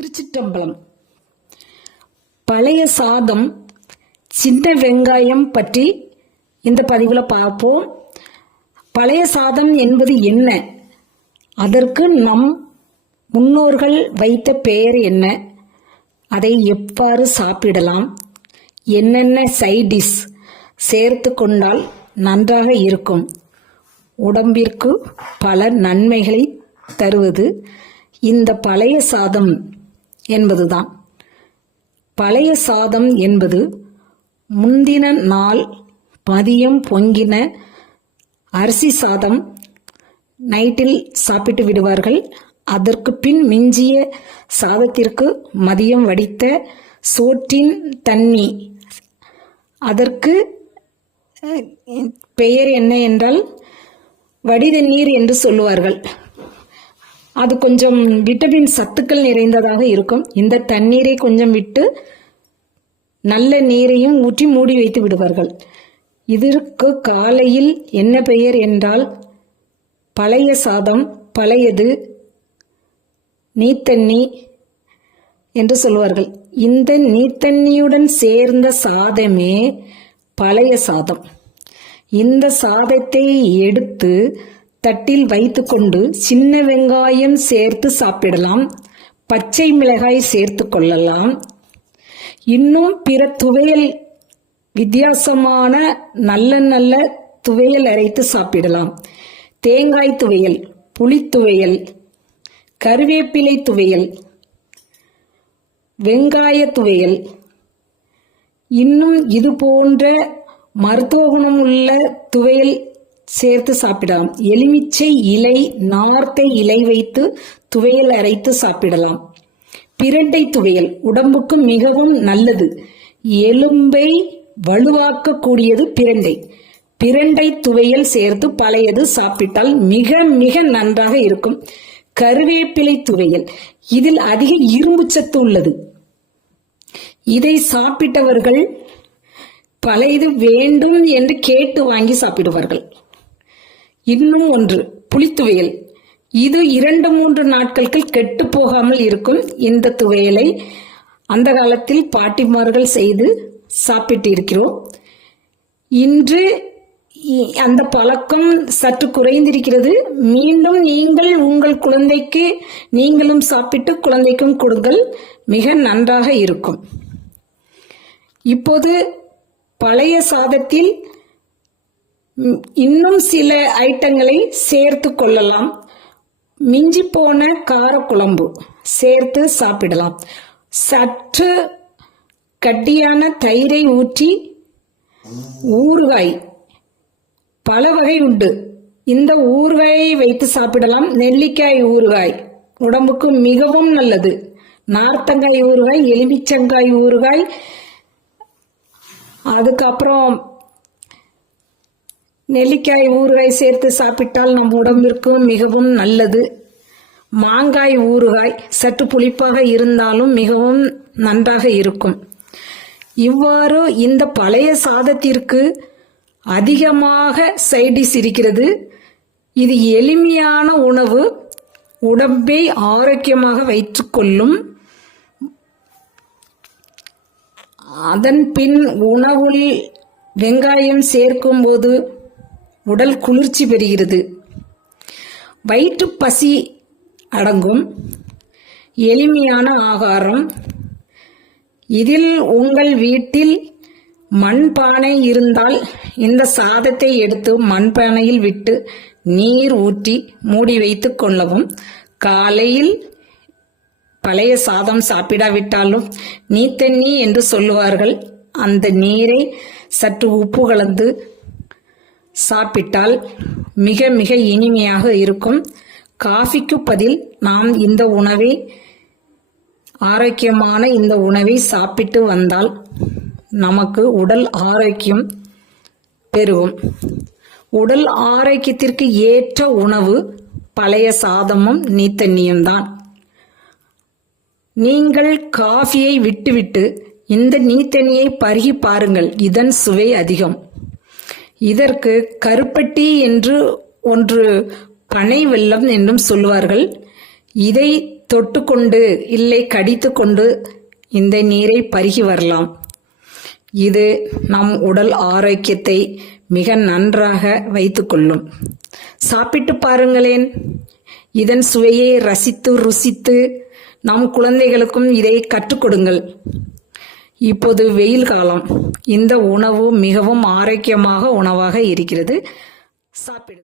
திருச்சிற்றம்பலம். பழைய சாதம் சின்ன வெங்காயம் பற்றி இந்த பதிவில் பார்ப்போம். பழைய சாதம் என்பது என்ன? அதற்கு நம் முன்னோர்கள் வைத்த பெயர் என்ன? அதை எவ்வாறு சாப்பிடலாம்? என்னென்ன சைடிஷ் சேர்த்து கொண்டால் நன்றாக இருக்கும்? உடம்பிற்கு பல நன்மைகளை தருவது இந்த பழைய சாதம். என்பதுதான். பழைய சாதம் என்பது முந்தின நாள் மதியம் பொங்கின அரிசி சாதம். நைட்டில் சாப்பிட்டு விடுவார்கள். அதற்கு பின் மிஞ்சிய சாதத்திற்கு மதியம் வடித்த சோற்றின் தண்ணி. அதற்கு பெயர் என்ன என்றால் வடிதண்ணீர் என்று சொல்லுவார்கள். அது கொஞ்சம் விட்டமின் சத்துக்கள் நிறைந்ததாக இருக்கும். இந்த தண்ணீரை கொஞ்சம் விட்டு நல்ல நீரையும் ஊற்றி மூடி வைத்து விடுவார்கள். இதற்கு காலையில் என்ன பெயர் என்றால் பழைய சாதம் பழையது நீத்தண்ணி என்று சொல்வார்கள். இந்த நீத்தண்ணியுடன் சேர்ந்த சாதமே பழைய சாதம். இந்த சாதத்தை எடுத்து தட்டில் வைத்துக்கொண்டு சின்ன வெங்காயம் சேர்த்து சாப்பிடலாம். பச்சை மிளகாய் சேர்த்து கொள்ளலாம். இன்னும் பிற துவையல் வித்தியாசமான நல்ல நல்ல துவையல் அரைத்து சாப்பிடலாம். தேங்காய் துவையல் புளித்துவையல் கருவேப்பிலை துவையல் வெங்காய துவையல். இன்னும் இது போன்ற மருத்துவ குணம் உள்ள துவையல் சேர்த்து சாப்பிடலாம். எலுமிச்சை இலை நார்த்தை இலை வைத்து துவையல் அரைத்து சாப்பிடலாம். பிரண்டை துவையல் உடம்புக்கு மிகவும் நல்லது. எலும்பை வலுவாக்கக்கூடியது பிரண்டை. பிரண்டை துவையல் சேர்த்து பழையது சாப்பிட்டால் மிக மிக நன்றாக இருக்கும். கருவேப்பிலை துவையல். இதில் அதிக இரும்பு சத்து உள்ளது. இதை சாப்பிட்டவர்கள் பழையது வேண்டும் என்று கேட்டு வாங்கி சாப்பிடுவார்கள். இன்னும் ஒன்று புளித்துவையல். இது இரண்டு மூன்று நாட்களுக்கு கெட்டு போகாமல் இருக்கும் இந்த துவையலை அந்த காலத்தில் பாட்டிமார்கள் செய்து சாப்பிட்டு இருக்கிறோம் இன்று இ- அந்த பழக்கம் சற்று குறைந்திருக்கிறது. மீண்டும் நீங்கள் உங்கள் குழந்தைக்கு நீங்களும் சாப்பிட்டு குழந்தைக்கும் கொடுங்கள். மிக நன்றாக இருக்கும். இப்போது பழைய சாதத்தில் இன்னும் சில ஐட்டங்களை சேர்த்து கொள்ளலாம். மிஞ்சி போன காரக்குழம்பு சேர்த்து சாப்பிடலாம். சற்று கட்டியான தயிரை ஊற்றி ஊறுகாய். பல வகை உண்டு. இந்த ஊறுகாயை வைத்து சாப்பிடலாம். நெல்லிக்காய் ஊறுகாய் உடம்புக்கு மிகவும் நல்லது. நார்த்தங்காய் ஊறுகாய் எலுமிச்சங்காய் ஊறுகாய். அதுக்கப்புறம் நெல்லிக்காய் ஊறுகாய் சேர்த்து சாப்பிட்டால் நம் உடம்பிற்கு மிகவும் நல்லது. மாங்காய் ஊறுகாய் சற்று புளிப்பாக இருந்தாலும் மிகவும் நன்றாக இருக்கும். இவ்வாறு இந்த பழைய சாதத்திற்கு அதிகமாக சைடிஸ் இருக்கிறது. இது எளிமையான உணவு. உடம்பை ஆரோக்கியமாக வைத்துக்கொள்ளும் அதன் பின் உணவில் வெங்காயம் சேர்க்கும்போது உடல் குளிர்ச்சி பெறுகிறது. வயிற்று பசி அடங்கும். எளிமையான ஆகாரம். இதில் உங்கள் வீட்டில் மண்பானை இருந்தால் இந்த சாதத்தை எடுத்து மண்பானையில் விட்டு நீர் ஊற்றி மூடி வைத்து கொள்ளவும். காலையில் பழைய சாதம் சாப்பிடாவிட்டாலும் நீத்தண்ணி என்று சொல்லுவார்கள். அந்த நீரை சற்று உப்பு கலந்து சாப்பிட்டால் மிக மிக இனிமையாக இருக்கும். காஃபிக்கு பதில் நாம் இந்த உணவை ஆரோக்கியமான இந்த உணவை சாப்பிட்டு வந்தால் நமக்கு உடல் ஆரோக்கியம் பெருகும். உடல் ஆரோக்கியத்திற்கு ஏற்ற உணவு பழைய சாதமும் நீத்தண்ணியும் தான். நீங்கள் காஃபியை விட்டுவிட்டு இந்த நீத்தண்ணியை பருகி பாருங்கள். இதன் சுவை அதிகம். இதற்கு கருப்பட்டி என்று ஒன்று பனை வெள்ளம் என்றும் சொல்வார்கள் இதை தொட்டுக்கொண்டு இல்லை கடித்துக்கொண்டு இந்த நீரை பருகி வரலாம். இது நம் உடல் ஆரோக்கியத்தை மிக நன்றாக வைத்துக்கொள்ளும் சாப்பிட்டு பாருங்களேன். இதன் சுவையை ரசித்து ருசித்து நம் குழந்தைகளுக்கும் இதை கற்றுக் கொடுங்கள். இப்போது வெயில் காலம். இந்த உணவு மிகவும் ஆரோக்கியமாக உணவாக இருக்கிறது. சாப்பிடு